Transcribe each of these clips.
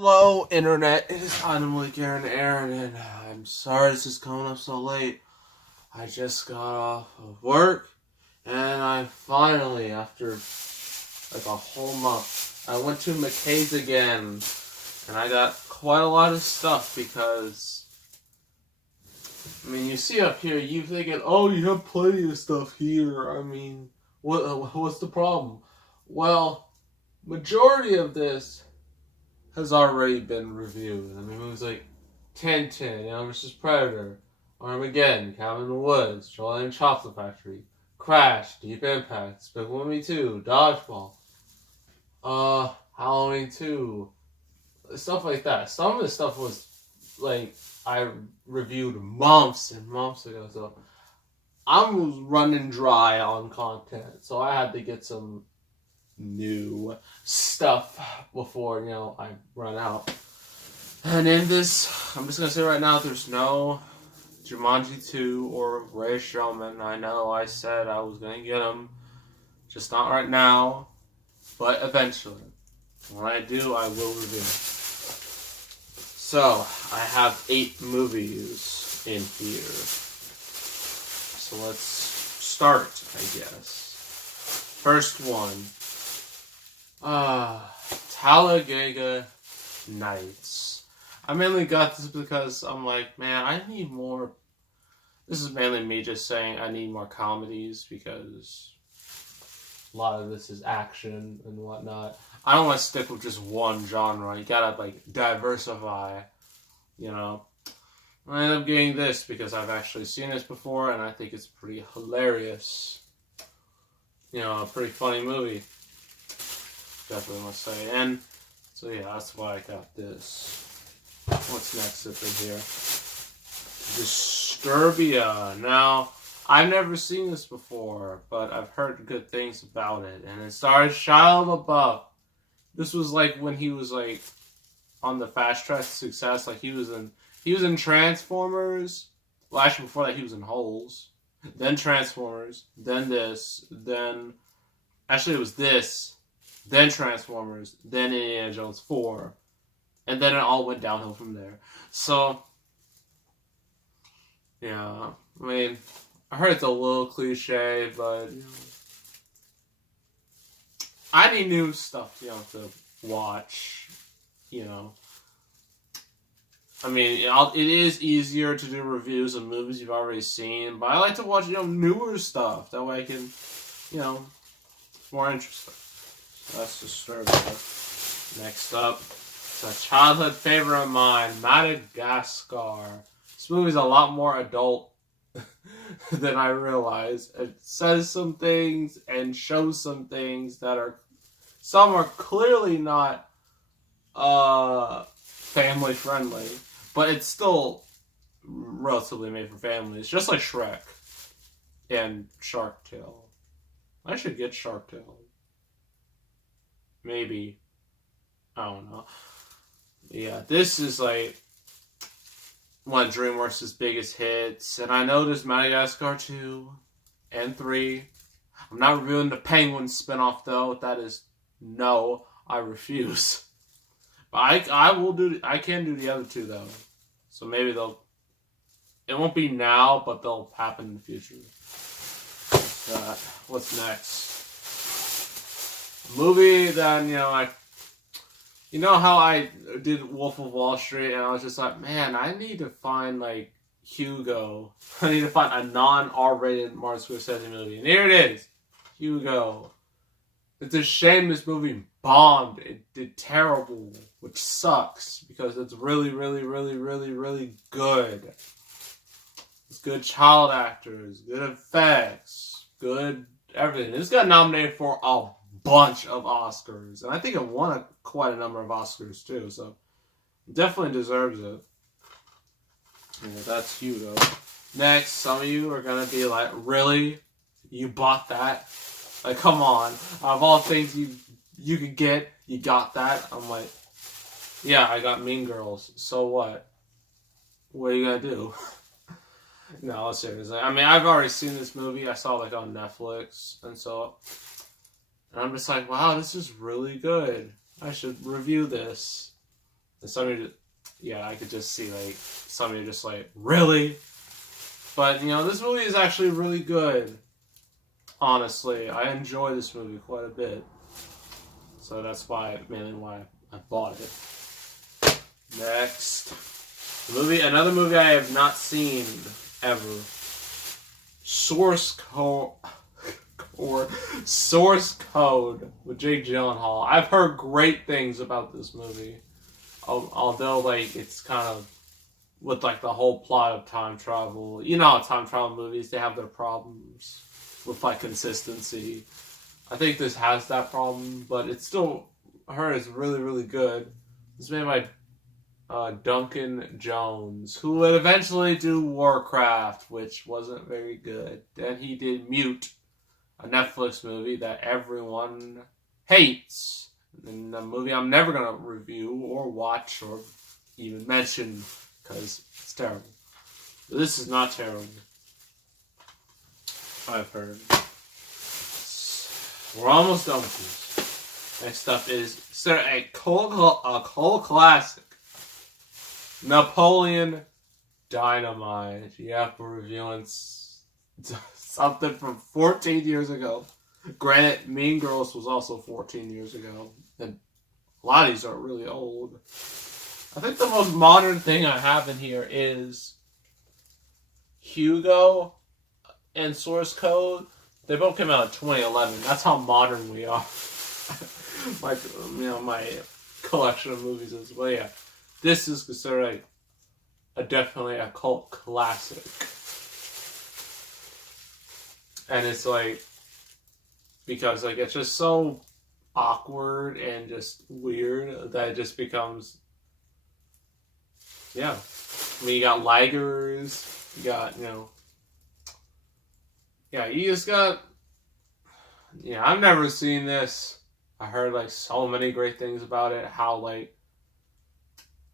Hello, internet. It is finally Aaron, and I'm sorry this is coming up so late. I just got off of work, and I finally, after like a whole month, I went to McKay's again, and I got quite a lot of stuff because, I mean, you see up here, you thinking, oh, you have plenty of stuff here. I mean, what's the problem? Well, majority of this has already been reviewed. I mean, movies like Tintin, vs. Predator, Armageddon, Cabin in the Woods, Charlie and the Chocolate Factory, Crash, Deep Impact, Despicable Me 2, Dodgeball, Halloween 2, stuff like that. Some of this stuff was, like, I reviewed months and months ago, so I was running dry on content, so I had to get some new stuff before, I run out. And in this, I'm just going to say right now, there's no Jumanji 2 or Ray Showman. I know I said I was going to get them, just not right now, but eventually. When I do, I will review. So, I have 8 movies in here. So let's start, I guess. First one. Talladega Nights. I mainly got this because I'm like, man, I need more. This is mainly me just saying I need more comedies because a lot of this is action and whatnot. I don't want to stick with just one genre. You gotta, diversify, I ended up getting this because I've actually seen this before and I think it's pretty hilarious. A pretty funny movie. Definitely must say. And so yeah, that's why I got this. What's next up in here? Disturbia. Now, I've never seen this before, but I've heard good things about it. And it stars Shia LaBeouf. This was like when he was like on the fast track to success. Like he was in Transformers. Well, actually before that he was in Holes. Then Transformers. Then this. Then actually it was this. Then Transformers, then Indiana Jones 4, and then it all went downhill from there. So, yeah, I mean, I heard it's a little cliche, but, I need new stuff, to watch, I mean, it is easier to do reviews of movies you've already seen, but I like to watch, newer stuff. That way I can, it's more interesting. That's Disturbia. Next up, it's a childhood favorite of mine, Madagascar. This movie's a lot more adult than I realized. It says some things and shows some things that some are clearly not family friendly, but it's still relatively made for families, just like Shrek and Shark Tale. I should get Shark Tale. Maybe. I don't know. Yeah, this is like one of DreamWorks' biggest hits. And I know there's Madagascar 2 and 3. I'm not reviewing the Penguin spinoff though. That is no, I refuse. But I can do the other 2 though. So maybe it won't be now, but they'll happen in the future. What's next? Movie that, how I did Wolf of Wall Street and I was just like, man, I need to find, Hugo. I need to find a non-R-rated Martin Scorsese movie. And here it is. Hugo. It's a shame this movie bombed. It did terrible, which sucks because it's really, really, really, really, really good. It's good child actors, good effects, good everything. This got nominated for a bunch of Oscars, and I think it won quite a number of Oscars too, so definitely deserves it. Yeah, that's Hugo. Next, some of you are gonna be like, really? You bought that? Like, come on. Out of all things you could get, you got that? I'm like, yeah, I got Mean Girls. So what? What are you gonna do? No, seriously. I mean, I've already seen this movie. I saw it on Netflix, and I'm just like, wow, this is really good. I should review this. And some of you, yeah, I could just see like some of you just like, really? But this movie is actually really good. Honestly, I enjoy this movie quite a bit. So that's mainly why I bought it. Next. Another movie I have not seen ever. Source Code with Jake Gyllenhaal. I've heard great things about this movie. Although, like, it's kind of with, like, the whole plot of time travel. You know how time travel movies, they have their problems with, like, consistency. I think this has that problem, but it's still, I heard it's really, really good. It's made by Duncan Jones, who would eventually do Warcraft, which wasn't very good. Then he did Mute, a Netflix movie that everyone hates. And a movie I'm never going to review or watch or even mention because it's terrible. But this is not terrible. I've heard. We're almost done with this. Next up is a cult classic. Napoleon Dynamite. Yeah, we're reviewing something from 14 years ago. Granted, Mean Girls was also 14 years ago. And a lot of these are really old. I think the most modern thing I have in here is Hugo and Source Code. They both came out in 2011. That's how modern we are. my collection of movies is. But yeah, this is considered definitely a cult classic. And it's because it's just so awkward and just weird that it just becomes, yeah. I mean, you got Lagers, you got, yeah, you just got, I've never seen this. I heard, so many great things about it, how,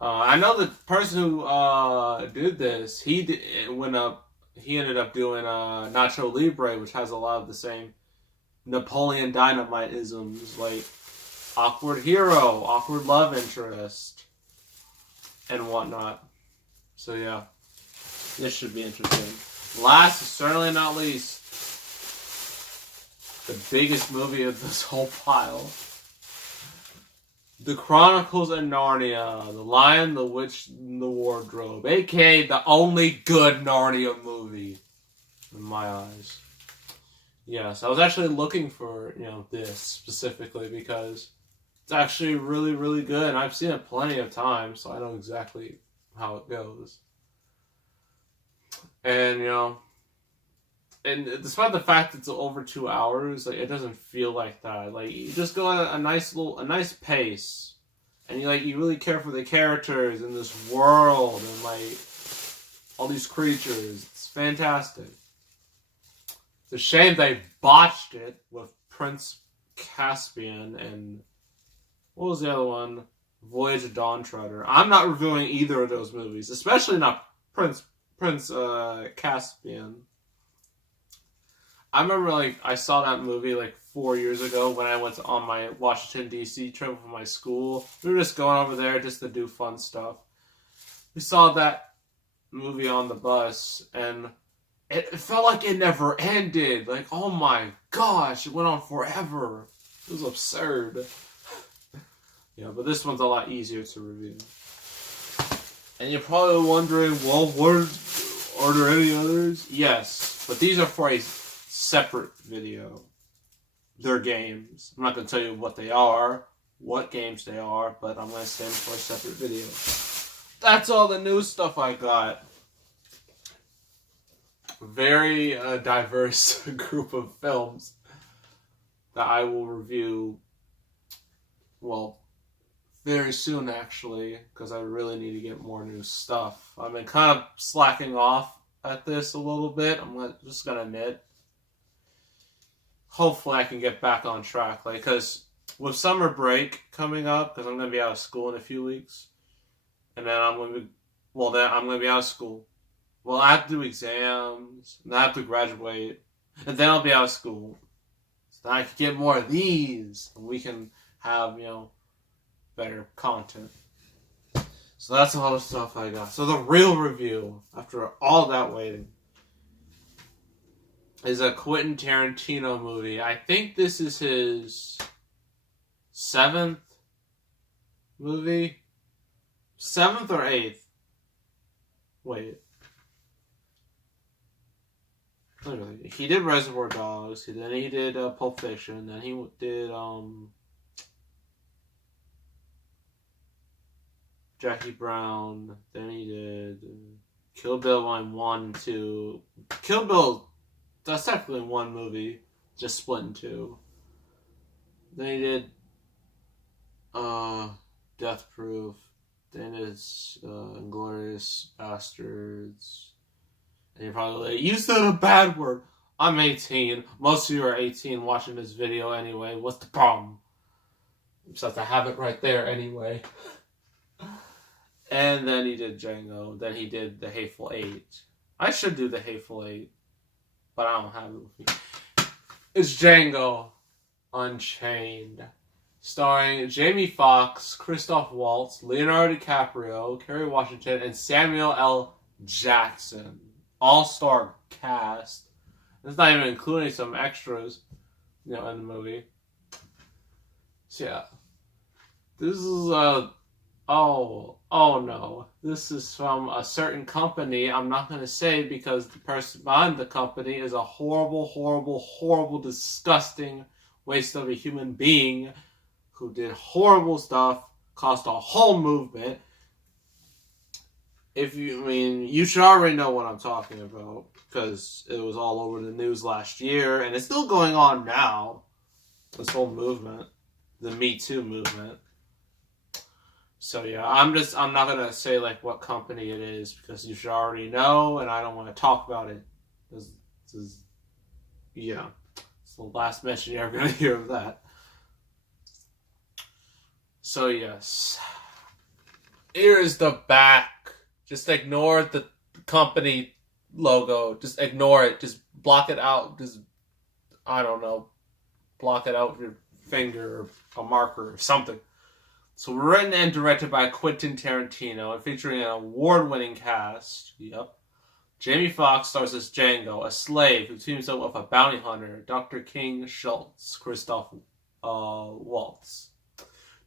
I know the person who did this, he ended up doing Nacho Libre, which has a lot of the same Napoleon Dynamite isms, like awkward hero, awkward love interest, and whatnot. So yeah, this should be interesting. Last, certainly not least, the biggest movie of this whole pile. The Chronicles of Narnia, The Lion, the Witch, and the Wardrobe, aka the only good Narnia movie, in my eyes. Yes, I was actually looking for, this specifically because it's actually really, really good. And I've seen it plenty of times, so I know exactly how it goes. And, and despite the fact it's over 2 hours, it doesn't feel like that. You just go at a nice pace. And you really care for the characters in this world and, all these creatures. It's fantastic. It's a shame they botched it with Prince Caspian and what was the other one? Voyage of Dawn Treader. I'm not reviewing either of those movies, especially not Prince Caspian. I remember I saw that movie 4 years ago when I went on my Washington D.C. trip with my school. We were just going over there just to do fun stuff. We saw that movie on the bus and it felt like it never ended. Oh my gosh, it went on forever. It was absurd. Yeah, but this one's a lot easier to review. And you're probably wondering, well, are there any others? Yes, but these are for a separate video. They're games. I'm not going to tell you what they are, what games they are, but I'm going to send for a separate video. That's all the new stuff I got. Very diverse group of films that I will review, very soon actually, because I really need to get more new stuff. I've been kind of slacking off at this a little bit. I'm just going to admit. Hopefully I can get back on track, because with summer break coming up, because I'm going to be out of school in a few weeks, and then I'm going to be out of school. Well, I have to do exams, and I have to graduate, and then I'll be out of school. So then I can get more of these, and we can have, better content. So that's all the stuff I got. So the real review, after all that waiting, is a Quentin Tarantino movie. I think this is his 7th movie? 7th or 8th? Wait. He did Reservoir Dogs. Then he did Pulp Fiction. Then he did Jackie Brown. Then he did Kill Bill 1 and 2. Kill Bill, that's technically one movie, just split in two. Then he did Death Proof. Then it's Inglourious Bastards. And you're probably like, you said a bad word. I'm 18. Most of you are 18 watching this video anyway. What's the problem? Except I have it right there anyway. And then he did Django. Then he did The Hateful Eight. I should do The Hateful Eight, but I don't have it with me. It's Django Unchained. Starring Jamie Foxx, Christoph Waltz, Leonardo DiCaprio, Kerry Washington, and Samuel L. Jackson. All-star cast. It's not even including some extras, in the movie. So yeah. This is oh no. This is from a certain company. I'm not going to say because the person behind the company is a horrible, disgusting waste of a human being who did horrible stuff, caused a whole movement. You should already know what I'm talking about because it was all over the news last year and it's still going on now. This whole movement, the Me Too movement. So yeah, I'm not gonna say like what company it is because you should already know and I don't want to talk about it. It's the last mention you're ever gonna hear of that. So yes, here is the back. Just ignore the company logo. Just ignore it. Just block it out. Just, I don't know, block it out with your finger or a marker or something. So written and directed by Quentin Tarantino and featuring an award-winning cast. Yep. Jamie Foxx stars as Django, a slave who teams up with a bounty hunter, Dr. King Schultz, Christoph Waltz,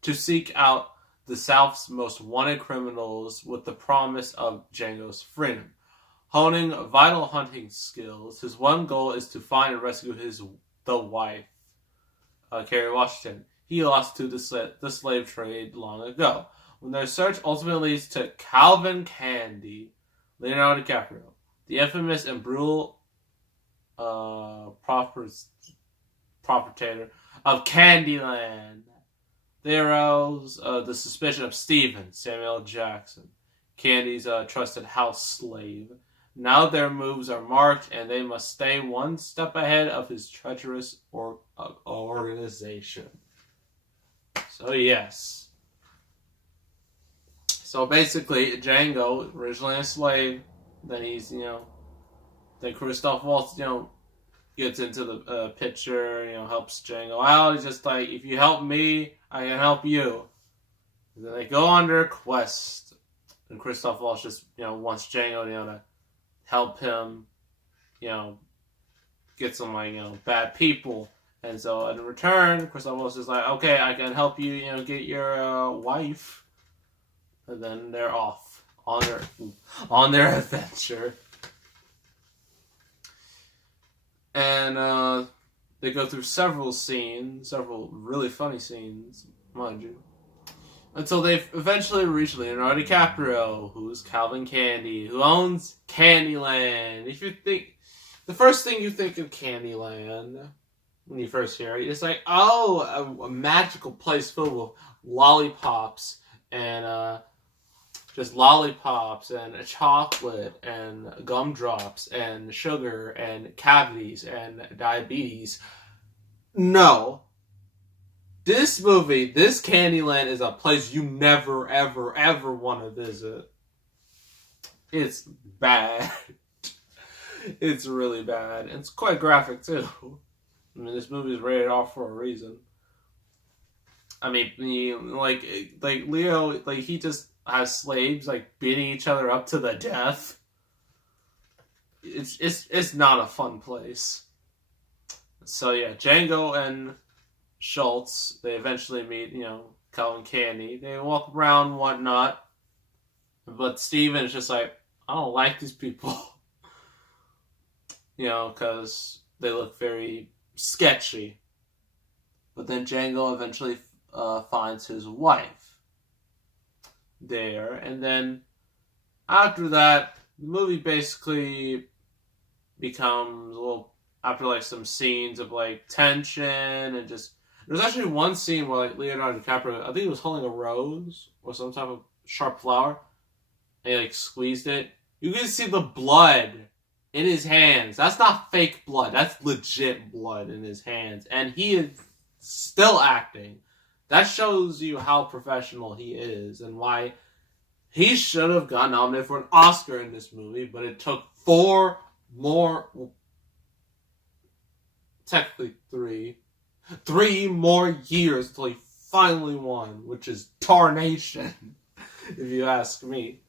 to seek out the South's most wanted criminals with the promise of Django's freedom. Honing vital hunting skills, his one goal is to find and rescue the wife, Kerry Washington. He lost to the slave trade long ago. When their search ultimately leads to Calvin Candy, Leonardo DiCaprio, the infamous and brutal proprietor of Candyland. They arouse the suspicion of Stephen, Samuel Jackson, Candy's trusted house slave. Now their moves are marked and they must stay one step ahead of his treacherous organization. So yes. So basically, Django, originally a slave, then he's, then Christoph Waltz, gets into the picture, helps Django out. He's just like, if you help me, I can help you. And then they go on their quest. And Christoph Waltz just, wants Django, to help him, get some, bad people. And so in return, Christoph Waltz is like, okay, I can help you, get your wife. And then they're off on their adventure. And they go through several really funny scenes, mind you, until they eventually reach Leonardo DiCaprio, who's Calvin Candy, who owns Candyland. The first thing you think of Candyland when you first hear it, it's like, a magical place filled with lollipops and just lollipops and chocolate and gumdrops and sugar and cavities and diabetes. No. This movie, this Candyland is a place you never, ever, ever want to visit. It's bad. It's really bad. It's quite graphic, too. I mean, this movie is rated R for a reason. I mean, like Leo, he just has slaves like beating each other up to the death. It's not a fun place. So yeah, Django and Schultz, they eventually meet, Cal and Candy. They walk around and whatnot. But Steven is just like, I don't like these people. Because they look very sketchy. But then Django eventually finds his wife there. And then after that, the movie basically becomes a little, after like some scenes of like tension and just, there's actually one scene where like Leonardo DiCaprio, I think he was holding a rose or some type of sharp flower, and he like squeezed it. You can see the blood in his hands. That's not fake blood. That's legit blood in his hands. And he is still acting. That shows you how professional he is and why he should have gotten nominated for an Oscar in this movie, but it took 4 more, technically 3 more years until he finally won, which is tarnation, if you ask me.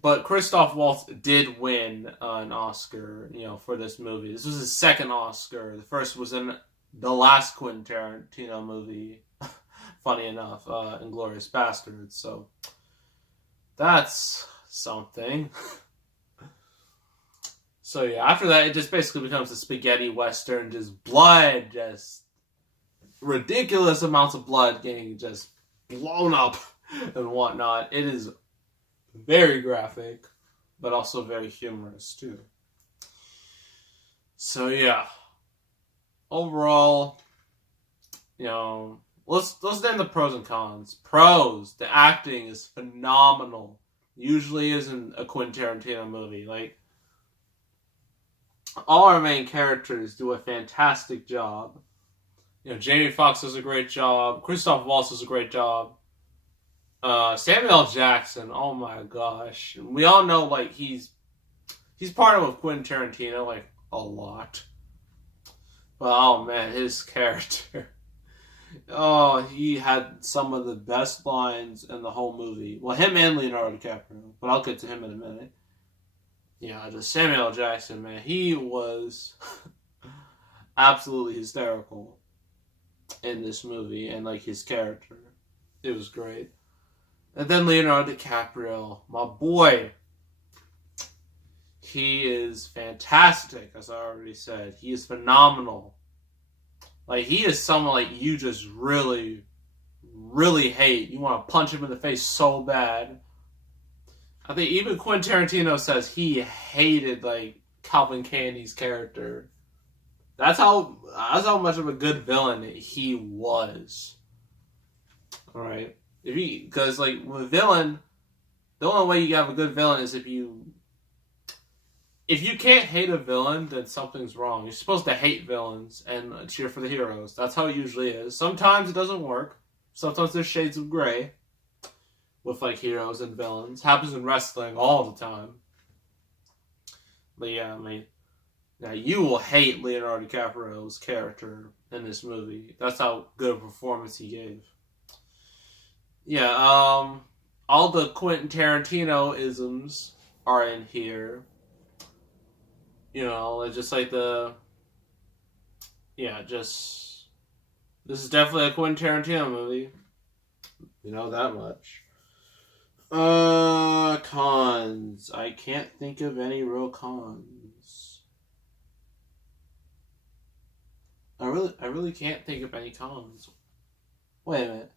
But Christoph Waltz did win an Oscar, for this movie. This was his second Oscar. The first was in the last Quentin Tarantino movie, funny enough, Inglourious Basterds. So that's something. So yeah, after that, it just basically becomes a spaghetti western, just blood, just ridiculous amounts of blood getting just blown up and whatnot. It is very graphic, but also very humorous too. So yeah, overall, let's name the pros and cons. Pros: the acting is phenomenal. Usually isn't a Quentin Tarantino movie. Like, all our main characters do a fantastic job. Jamie Foxx does a great job. Christoph Waltz does a great job. Samuel L. Jackson, oh my gosh. We all know, like, he's partnered with Quentin Tarantino, like, a lot. But, oh man, his character. Oh, he had some of the best lines in the whole movie. Well, him and Leonardo DiCaprio, but I'll get to him in a minute. Just Samuel L. Jackson, man, he was absolutely hysterical in this movie, and, like, his character. It was great. And then Leonardo DiCaprio, my boy, he is fantastic, as I already said. He is phenomenal. Like, he is someone, like, you just really, really hate. You want to punch him in the face so bad. I think even Quentin Tarantino says he hated, like, Calvin Candy's character. That's how much of a good villain he was. Alright? Because, like, with a villain, the only way you have a good villain is if you can't hate a villain, then something's wrong. You're supposed to hate villains and cheer for the heroes. That's how it usually is. Sometimes it doesn't work. Sometimes there's shades of gray with, like, heroes and villains. Happens in wrestling all the time. But yeah, I mean, now you will hate Leonardo DiCaprio's character in this movie. That's how good a performance he gave. Yeah, all the Quentin Tarantino isms are in here. Just like this is definitely a Quentin Tarantino movie. That much. Cons. I can't think of any real cons. I really can't think of any cons. Wait a minute.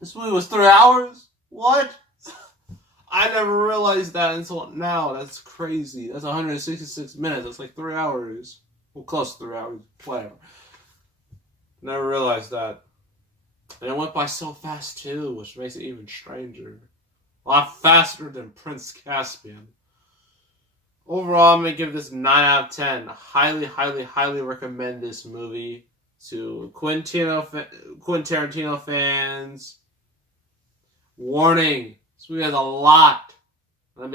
This movie was 3 hours? What? I never realized that until now. That's crazy. That's 166 minutes. That's like 3 hours. Well, close to 3 hours. Whatever. Never realized that. And it went by so fast, too, which makes it even stranger. A lot faster than Prince Caspian. Overall, I'm going to give this 9 out of 10. Highly, highly, highly recommend this movie to Quentin Tarantino fans. Warning. This movie has a lot of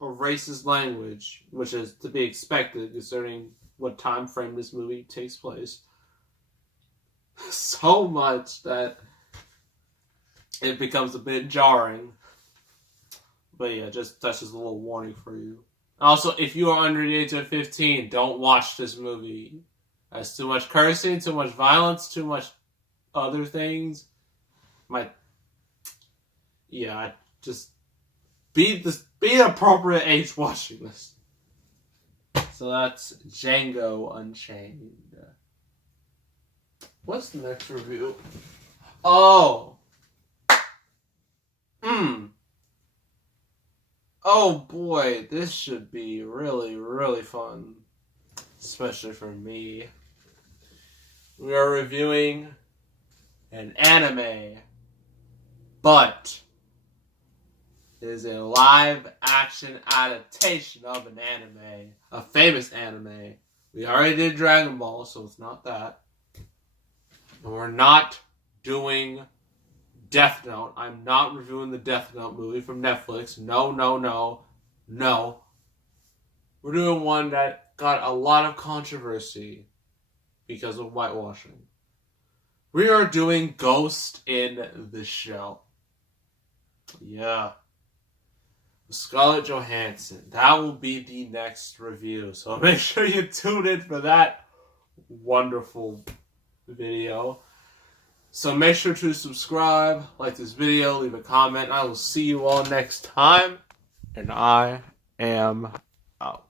racist language, which is to be expected considering what time frame this movie takes place. So much that it becomes a bit jarring. But yeah, that's just a little warning for you. Also, if you are under the age of 15, don't watch this movie. There's too much cursing, too much violence, too much other things. Just be the appropriate age watching this. So that's Django Unchained. What's the next review? Oh. Oh boy, this should be really, really fun. Especially for me. We are reviewing an anime. But it is a live action adaptation of an anime. A famous anime. We already did Dragon Ball, so it's not that. And we're not doing Death Note. I'm not reviewing the Death Note movie from Netflix. No. We're doing one that got a lot of controversy because of whitewashing. We are doing Ghost in the Shell. Yeah. Scarlett Johansson. That will be the next review. So make sure you tune in for that wonderful video. So make sure to subscribe, like this video, leave a comment. I will see you all next time. And I am out.